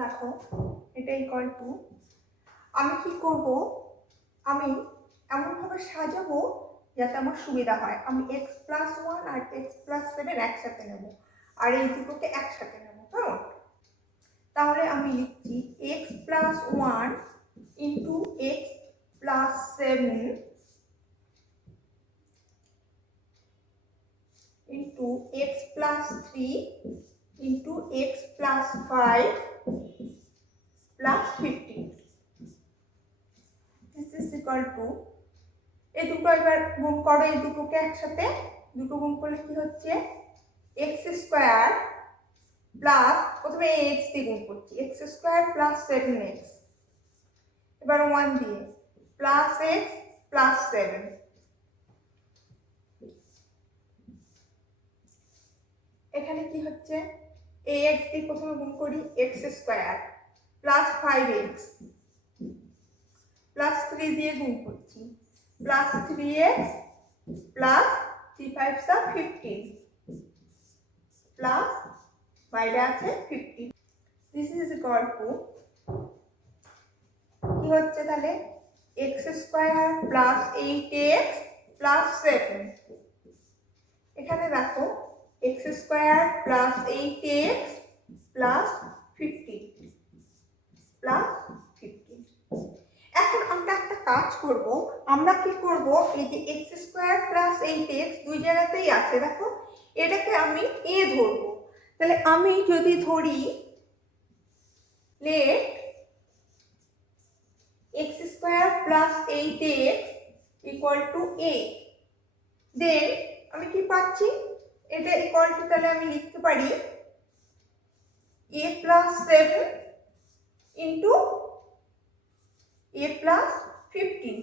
দেখো এটা equal to, আমি কি করব, আমি এমনভাবে সাজাবো যাতে আমার সুবিধা হয়। আমি x+1 আর x+7 একসাথে নেব, আর এই দুটোকে একসাথে নেব। কেমন? তাহলে আমি লিখছি x+1 into x+7 into x+3 into x+5 plus 15। This is equal two, এই দুটো এবার গুণ করো, এই দুটোকে একসাথে, দুটো গুণ করলে কি হচ্ছে x² প্লাস, প্রথমে x দিয়ে গুণ করছি, x² প্লাস 7x, এবার 1 দিয়ে প্লাস x প্লাস 7, এখানে কি হচ্ছে ax দিয়ে প্রথমে গুণ করি, x² প্লাস 5x প্লাস 3 দিয়ে গুণ করছি, প্লাস 3x প্লাস 3 5 15 প্লাস বাইরে আছে 50। দিস ইজ ইকুয়াল টু, কি হচ্ছে তাহলে x² প্লাস 8x প্লাস 7, এখানে দেখো x² plus 8x plus 15 plus 15। এখন আমরা একটা কাজ করব, আমরা কি করব, এই যে x² প্লাস 8x দুই জায়গাতেই আছে, দেখো এটাকে আমি a ধরবো। তাহলে আমি যদি ধরি let x² plus 8x equal to a, দেন আমি কি পাচ্ছি, এটা ইকুয়াল টু, তাহলে আমি লিখতে পারি a plus 7 into a plus 15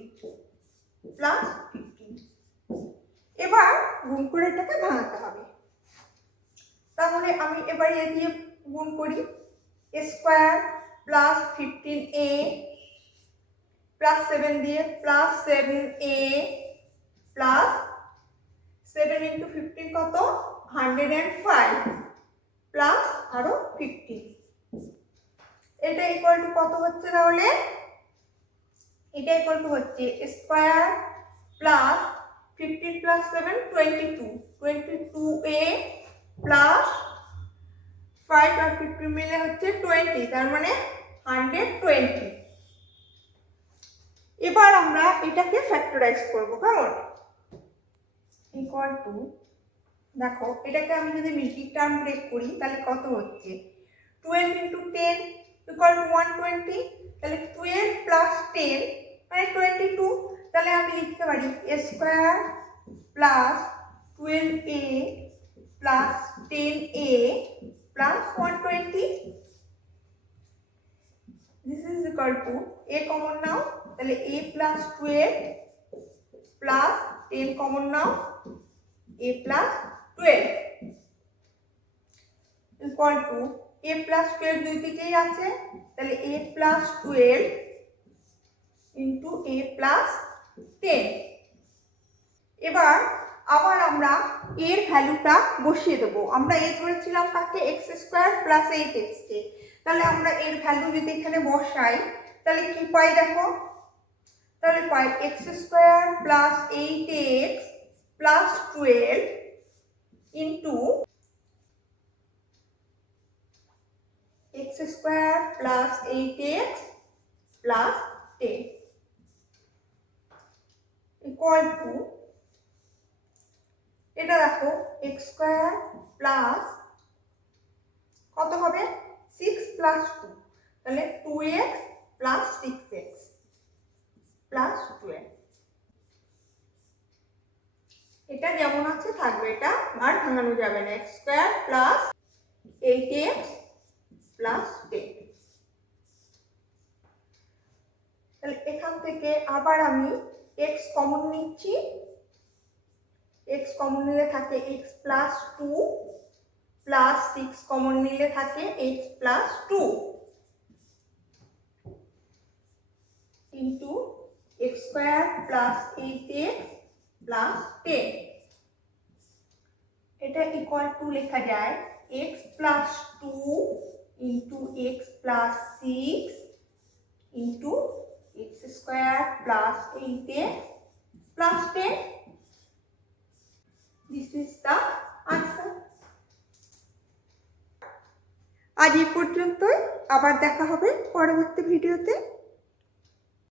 plus 15। এবার গুণ করে এটাকে ভাঙাতে হবে। তাহলে আমি এবার এ দিয়ে গুণ করি, a² প্লাস 15a প্লাস 7 দিয়ে প্লাস 7a প্লাস 7 ইন্টু 15 কত, 105 প্লাস আরো 15। এটা ইকুয়াল টু কত হচ্ছে, তাহলে এটা ইকুয়াল টু হচ্ছে square plus 15 plus 7 22, 22a plus 5 আর 15 মিলে হচ্ছে 20, তার মানে 120। এবার আমরা এটাকে ফ্যাক্টরাইজ করব। কেমন? ইকুয়াল টু, দেখো এটাকে আমি যদি মিডল টার্ম ব্রেক করি তাহলে কত হচ্ছে, 12 ইন্টু 10 ইকুয়াল টু 120, তাহলে 12 প্লাস 10 মানে 22, তাহলে আমি লিখতে পারি a² plus 12a plus 10a plus 120। This is equal to, a common now, তাহলে a plus 12 plus 10 common now, a plus 12 equal to, a plus 12 দুই দিকেই আছে, তাহলে a plus 12 into a plus 10। এবার আবার আমরা এর ভ্যালুটা বসিয়ে দেবো। আমরা এ ধরেছিলাম কাকে, x² প্লাস 8x কে, তাহলে আমরা এর ভ্যালু যদি এখানে বসাই তাহলে কি পাই দেখো, তাহলে পাই x² plus 8x plus 12 into x² plus 8x plus 10 equal to, এটা দেখো x² প্লাস কত হবে 6 প্লাস 2, তাহলে 2x প্লাস 6x প্লাস 12। এটা যেমন আছে থাকবে, এটা আর ভাঙানো যাবে না, x² প্লাস 8x প্লাস 10। তাহলে এখান থেকে আবার আমি x কমন নিচ্ছি, x কমন নিলে থাকে x প্লাস 2 প্লাস 6 কমন নিলে থাকে x plus 2 into x² plus 8x plus 10। এটা ইকুয়াল টু লেখা যায় x plus 2 into into x plus 6 into x square plus 8x plus 10. This is the answer. আজ এই পর্যন্তই, আবার দেখা হবে পরবর্তী ভিডিওতে।